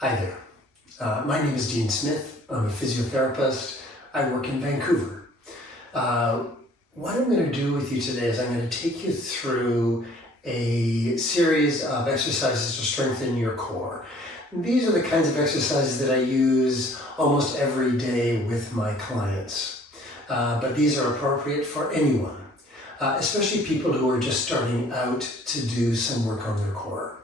Hi there. My name is Dean Smith. I'm a physiotherapist. I work in Vancouver. What I'm going to do with you today is I'm going to take you through a series of exercises to strengthen your core. These are the kinds of exercises that I use almost every day with my clients. But these are appropriate for anyone, especially people who are just starting out to do some work on their core.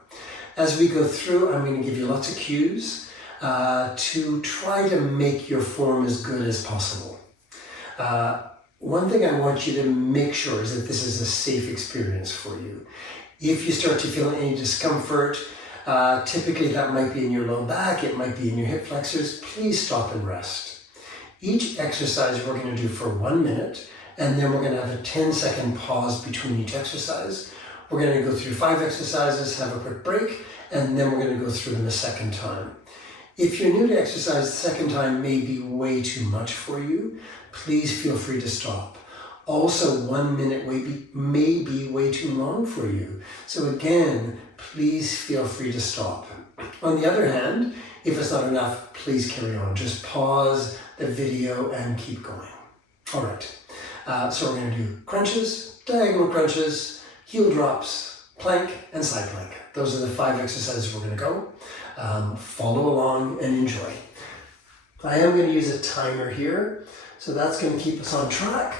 As we go through, I'm going to give you lots of cues to try to make your form as good as possible. One thing I want you to make sure is that this is a safe experience for you. If you start to feel any discomfort, typically that might be in your low back, it might be in your hip flexors, please stop and rest. Each exercise we're going to do for 1 minute, and then we're going to have a 10-second pause between each exercise. We're going to go through 5 exercises, have a quick break, and then we're going to go through them a second time. If you're new to exercise, the second time may be way too much for you. Please feel free to stop. Also, 1 minute may be way too long for you. So again, please feel free to stop. On the other hand, if it's not enough, please carry on. Just pause the video and keep going. All right, so we're going to do crunches, diagonal crunches, heel drops, plank, and side plank. Those are the 5 exercises we're going to go. Follow along and enjoy. I am going to use a timer here, so that's going to keep us on track.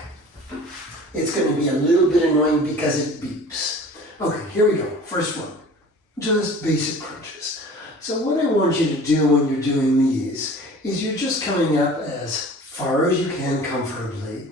It's going to be a little bit annoying because it beeps. Okay, here we go. First one, just basic crunches. So what I want you to do when you're doing these is you're just coming up as far as you can comfortably.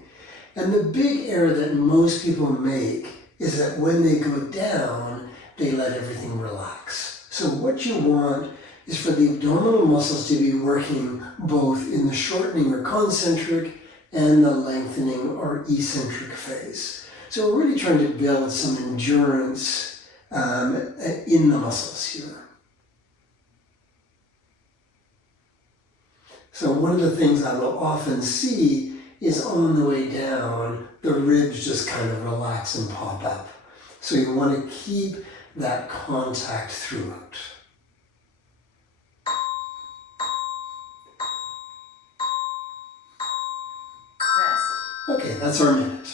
And the big error that most people make is that when they go down, they let everything relax. So what you want is for the abdominal muscles to be working both in the shortening or concentric and the lengthening or eccentric phase. So we're really trying to build some endurance in the muscles here. So one of the things I will often see is on the way down, the ribs just kind of relax and pop up. So you want to keep that contact throughout. Okay, that's our minute.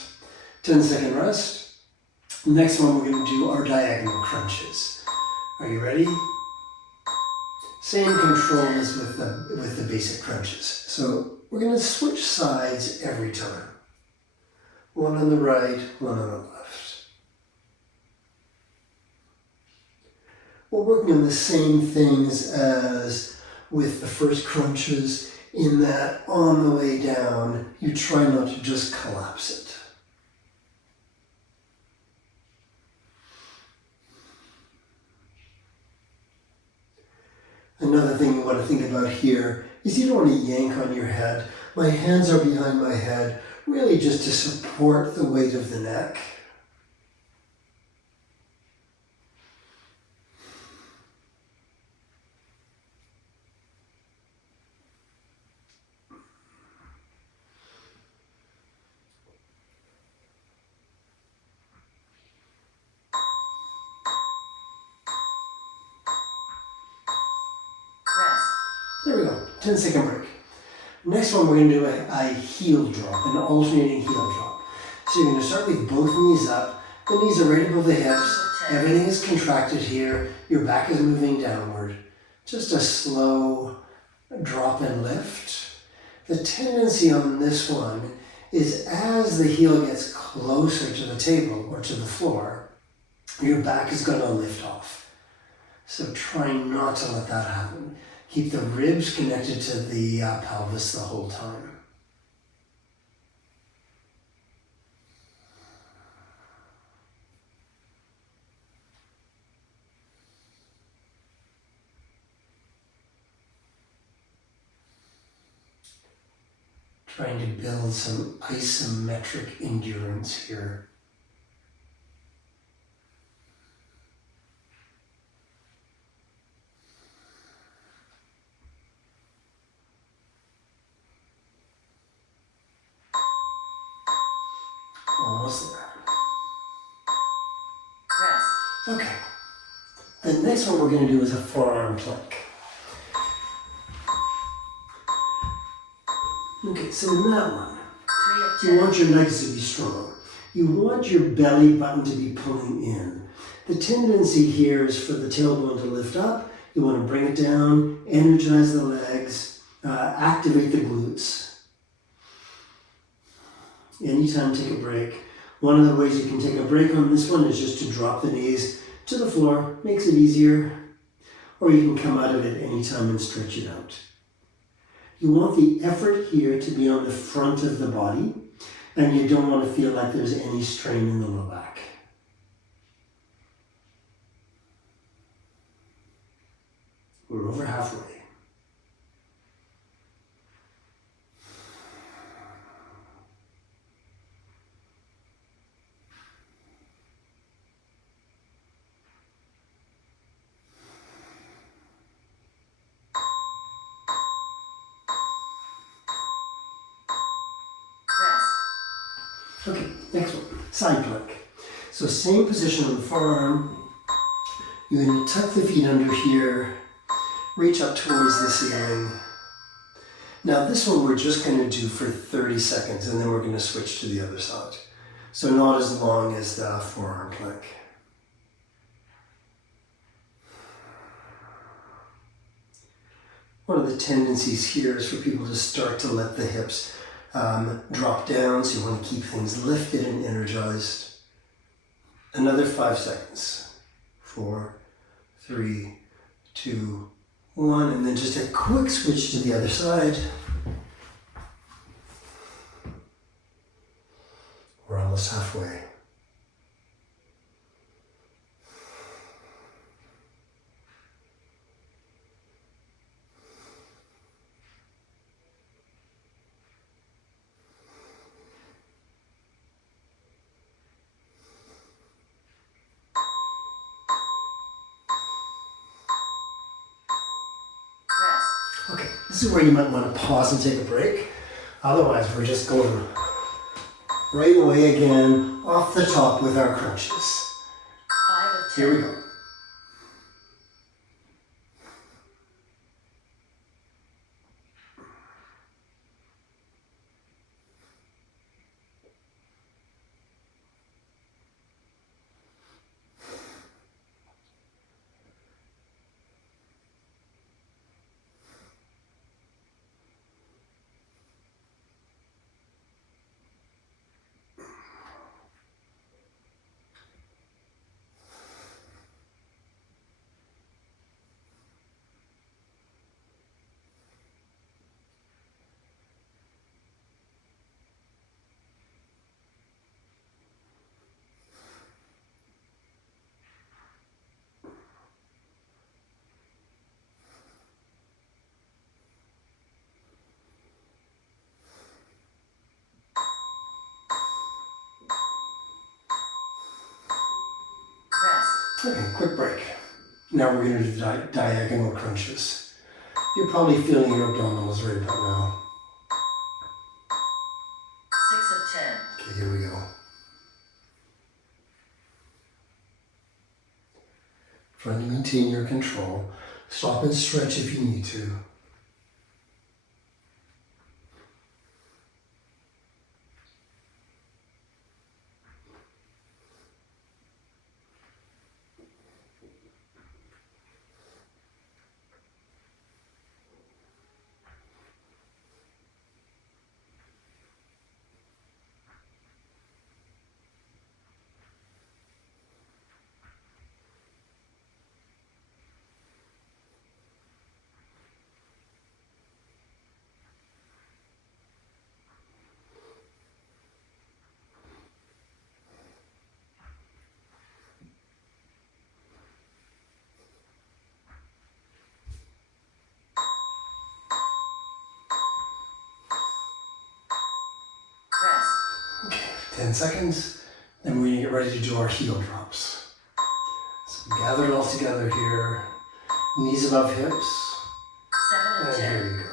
10-second rest. Next one, we're going to do our diagonal crunches. Are you ready? Same control as with the basic crunches. So we're going to switch sides every time. One on the right, one on the left. We're working on the same things as with the first crunches, in that on the way down, you try not to just collapse it. Another thing you want to think about here is you don't want to yank on your head. My hands are behind my head, really just to support the weight of the neck. There we go, 10-second break. Next one, we're going to do a heel drop, an alternating heel drop. So you're going to start with both knees up, the knees are right above the hips, everything is contracted here, your back is moving downward. Just a slow drop and lift. The tendency on this one is as the heel gets closer to the table or to the floor, your back is going to lift off. So try not to let that happen. Keep the ribs connected to the pelvis the whole time. Trying to build some isometric endurance here. Almost there. Rest. Okay. The next one we're going to do is a forearm plank. Okay, so in that one, you want your legs to be strong. You want your belly button to be pulling in. The tendency here is for the tailbone to lift up. You want to bring it down, energize the legs, activate the glutes. Anytime, take a break. One of the ways you can take a break on this one is just to drop the knees to the floor. Makes it easier. Or you can come out of it anytime and stretch it out. You want the effort here to be on the front of the body, and you don't want to feel like there's any strain in the low back. We're over halfway. Okay, next one, side plank. So same position on the forearm. You're going to tuck the feet under here, reach up towards the ceiling. Now this one we're just going to do for 30 seconds and then we're going to switch to the other side. So not as long as the forearm plank. One of the tendencies here is for people to start to let the hips drop down, so you want to keep things lifted and energized. Another 5 seconds. 4, 3, 2, 1, and then just a quick switch to the other side. We're almost halfway. Okay, this is where you might want to pause and take a break. Otherwise, we're just going right away again, off the top with our crunches. Here we go. Okay, quick break. Now we're going to do diagonal crunches. You're probably feeling your abdominals right about now. 6 of 10. Okay, here we go. Trying to maintain your control. Stop and stretch if you need to. Okay, 10 seconds. Then we're going to get ready to do our heel drops. So gather it all together here. Knees above hips. 7 of And 10. here we go.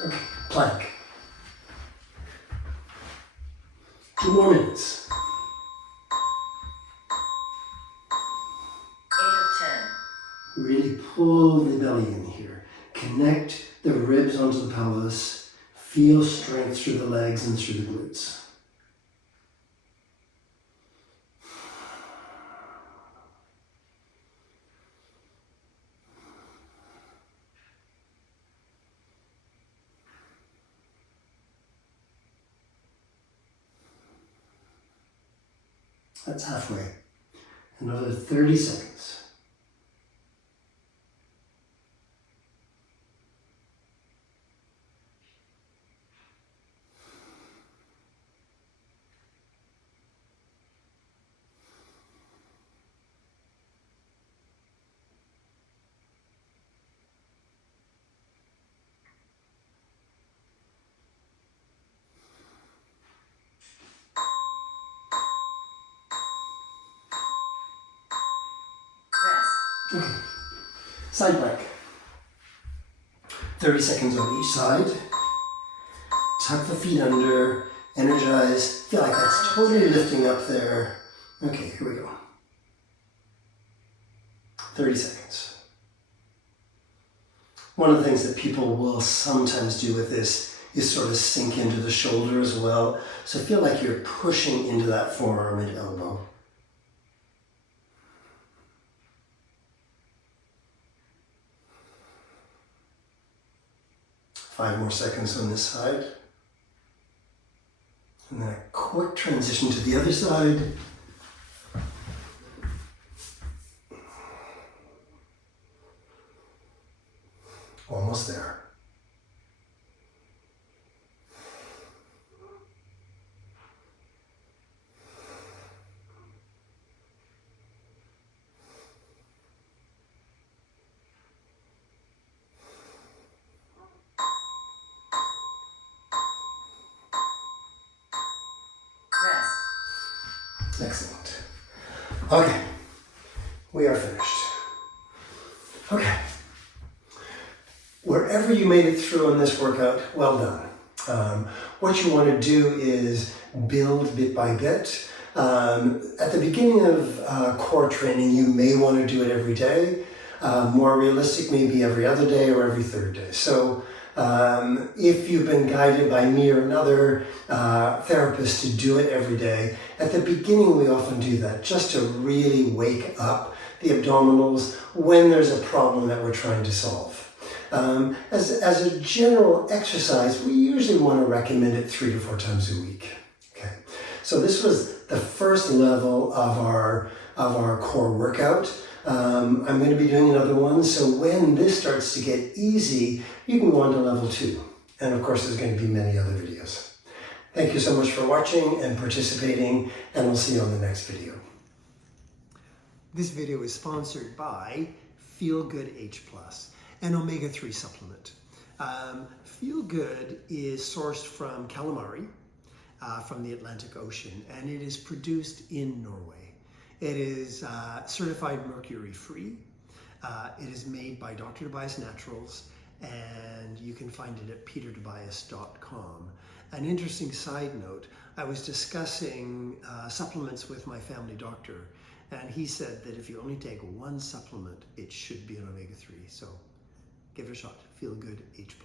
Okay, plank. 2 more minutes. 8 of 10. Really pull the belly in here. Connect the ribs onto the pelvis. Feel strength through the legs and through the glutes. That's halfway. Another 30 seconds. Rest. Okay. Side plank. 30 seconds on each side. Tuck the feet under. Energize. Feel like that's totally lifting up there. Okay, here we go. 30 seconds. One of the things that people will sometimes do with this is sort of sink into the shoulder as well. So feel like you're pushing into that forearm and elbow. Five more seconds on this side. And then a quick transition to the other side. Almost there. Rest. Excellent. Okay, we are finished. Okay. Wherever you made it through on this workout, well done. What you want to do is build bit by bit. At the beginning of core training, you may want to do it every day. More realistic, maybe every other day or every third day. So if you've been guided by me or another therapist to do it every day, at the beginning we often do that just to really wake up the abdominals when there's a problem that we're trying to solve. As a general exercise, we usually want to recommend it 3 to 4 times a week. Okay, so this was the first level of our core workout. I'm going to be doing another one, so when this starts to get easy, you can go on to level 2. And of course, there's going to be many other videos. Thank you so much for watching and participating, and we'll see you on the next video. This video is sponsored by Feel Good H+, an omega-3 supplement. Feel Good is sourced from calamari, from the Atlantic Ocean, and it is produced in Norway. It is certified mercury-free. It is made by Dr. Tobias Naturals, and you can find it at petertobias.com. An interesting side note, I was discussing supplements with my family doctor, and he said that if you only take one supplement, it should be an omega-3. So give it a shot. Feel Good H+.